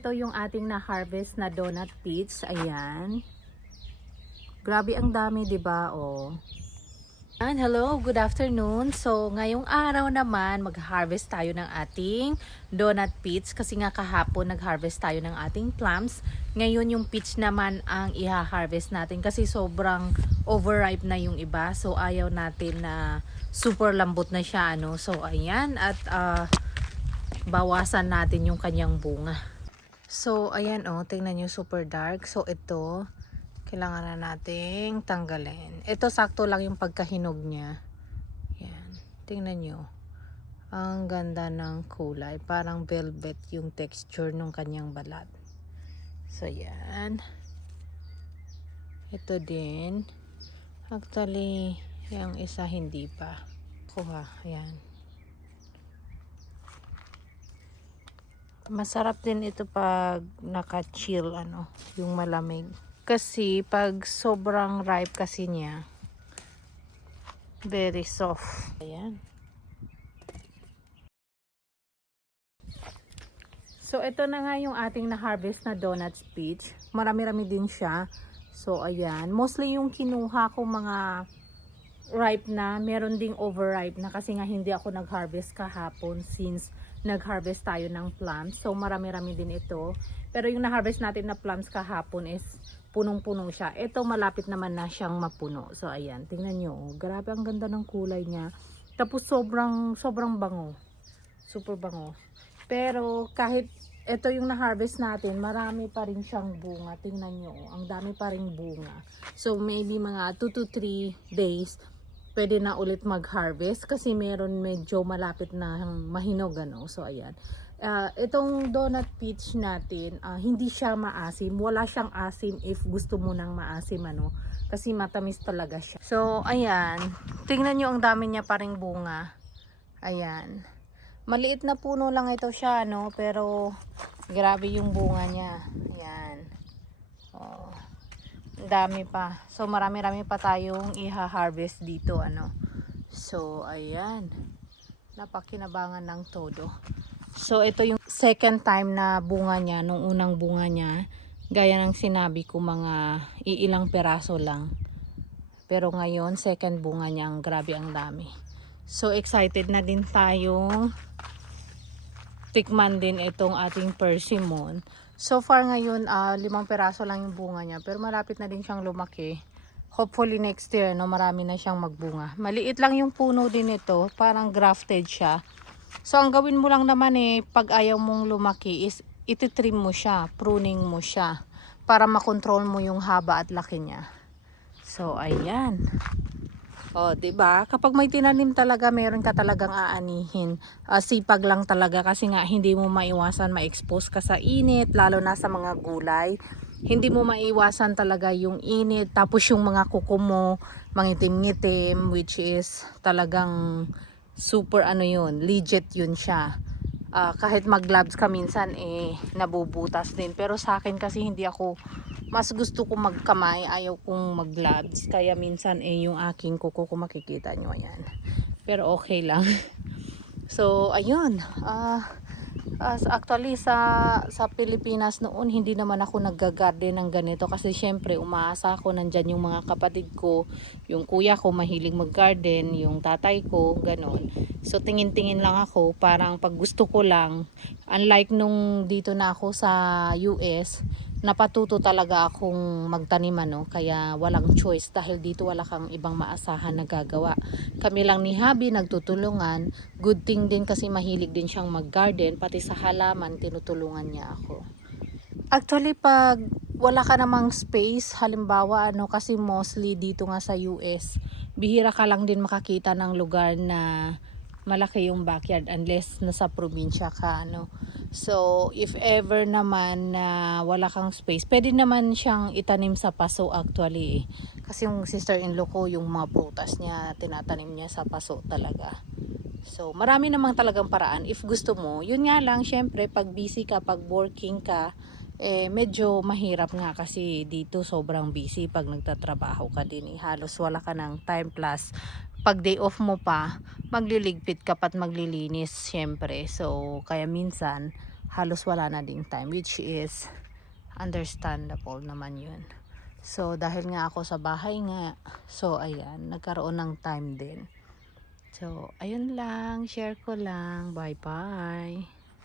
Ito yung ating na-harvest na donut peach. Ayan. Grabe ang dami, 'di ba? Oh. And hello, good afternoon. So, ngayong araw naman, mag-harvest tayo ng ating donut peach kasi nga kahapon nag-harvest tayo ng ating plums. Ngayon yung peach naman ang iha-harvest natin kasi sobrang overripe na yung iba. So, ayaw natin na super lambot na siya. Ano? So, ayan. At ah, bawasan natin yung kanyang bunga. So, ayan oh, tingnan nyo, super dark. So, ito, kailangan na nating tanggalin. Ito, sakto lang yung pagkahinog niya. Yan. Tingnan nyo. Ang ganda ng kulay. Parang velvet yung texture ng kanyang balat. So, yan. Ito din. Actually, yung isa hindi pa. Kuha. Ayan. Masarap din ito pag naka-chill ano, yung malamig. Kasi pag sobrang ripe kasi niya, very soft. Ayan. So ito na nga yung ating na-harvest na donut peach. Marami-rami din siya. So ayan, mostly yung kinuha ko mga ripe na, meron ding overripe na kasi nga hindi ako nag-harvest kahapon since nag-harvest tayo ng plums. So marami-rami din ito. Pero yung na-harvest natin na plums kahapon is punong-puno siya. Ito malapit naman na siyang mapuno. So ayan, tingnan nyo. oh. Grabe ang ganda ng kulay niya. Tapos sobrang sobrang bango. Super bango. Pero kahit ito yung na-harvest natin, marami pa rin siyang bunga. Tingnan nyo, oh. ang dami pa rin bunga. So maybe mga 2 to 3 days, pwede na ulit mag-harvest kasi meron medyo malapit na mahinog ano. So ayan. Ah, itong donut peach natin, ah, hindi siya maasim. Wala siyang asim if gusto mo nang maasim ano. Kasi matamis talaga siya. So ayan. Tingnan nyo ang dami niya pa ring bunga. Ayan. Maliit na puno lang ito siya no. Pero grabe yung bunga niya. Ayan. Dami pa. So marami-rami pa tayong iha-harvest dito ano. So ayan. Napakinabangan ng todo. So ito yung second time na bunga niya nung unang bunga niya. Gaya ng sinabi ko mga iilang peraso lang. Pero ngayon second bunga niya ang grabe ang dami. So excited na din tayong tikman din itong ating persimmon. So far ngayon, ah, limang peraso lang yung bunga niya. Pero malapit na din siyang lumaki. Hopefully next year, no, marami na siyang magbunga. Maliit lang yung puno din ito. Parang grafted siya. So ang gawin mo lang naman eh, pag ayaw mong lumaki is ititrim mo siya, pruning mo siya. Para makontrol mo yung haba at laki niya. So ayan. Oh, 'di ba? Kapag may tinanim talaga, meron ka talagang aanihin. Ah, sipag lang talaga kasi nga hindi mo maiwasan ma-expose ka sa init, lalo na sa mga gulay. Hindi mo maiwasan talaga yung init, tapos yung mga kuko mo, mangitim-ngitim, which is talagang super ano yun, legit yun siya. Ah, kahit mag-gloves ka minsan, eh, nabubutas din. Pero sa akin kasi hindi ako mas gusto ko magkamay, ayaw kong mag-gloves. Kaya minsan eh yung aking kuko kung makikita nyo ayan. Pero okay lang. So ayun, ah as actually sa sa Pilipinas noon hindi naman ako nagga-garden ng ganito kasi syempre umaasa ako nandyan yung mga kapatid ko, yung kuya ko mahilig mag-garden, yung tatay ko, ganon. So tingin-tingin lang ako, parang pag gusto ko lang, unlike nung dito na ako sa US, napatuto talaga akong magtanim ano, kaya walang choice dahil dito wala kang ibang maasahan na gagawa. Kami lang ni Habi nagtutulungan, good thing din kasi mahilig din siyang mag-garden, pati sa halaman tinutulungan niya ako. Actually pag wala ka namang space, halimbawa ano kasi mostly dito nga sa US, bihira ka lang din makakita ng lugar na malaki yung backyard unless nasa probinsya ka ano. So, if ever naman na wala kang space, pwede naman siyang itanim sa paso actually. eh. Kasi yung sister-in-law ko, yung mga prutas niya, tinatanim niya sa paso talaga. So, marami namang talagang paraan. If gusto mo, yun nga lang, syempre, pag busy ka, pag working ka, eh, medyo mahirap nga kasi dito sobrang busy pag nagtatrabaho ka din. Eh. Halos wala ka ng time plus pag day off mo pa, magliligpit ka pa't maglilinis syempre. So, kaya minsan, halos wala na ding time which is understandable naman yun. So dahil nga ako sa bahay nga, so ayan, nagkaroon ng time din. So ayun lang, share ko lang. Bye bye.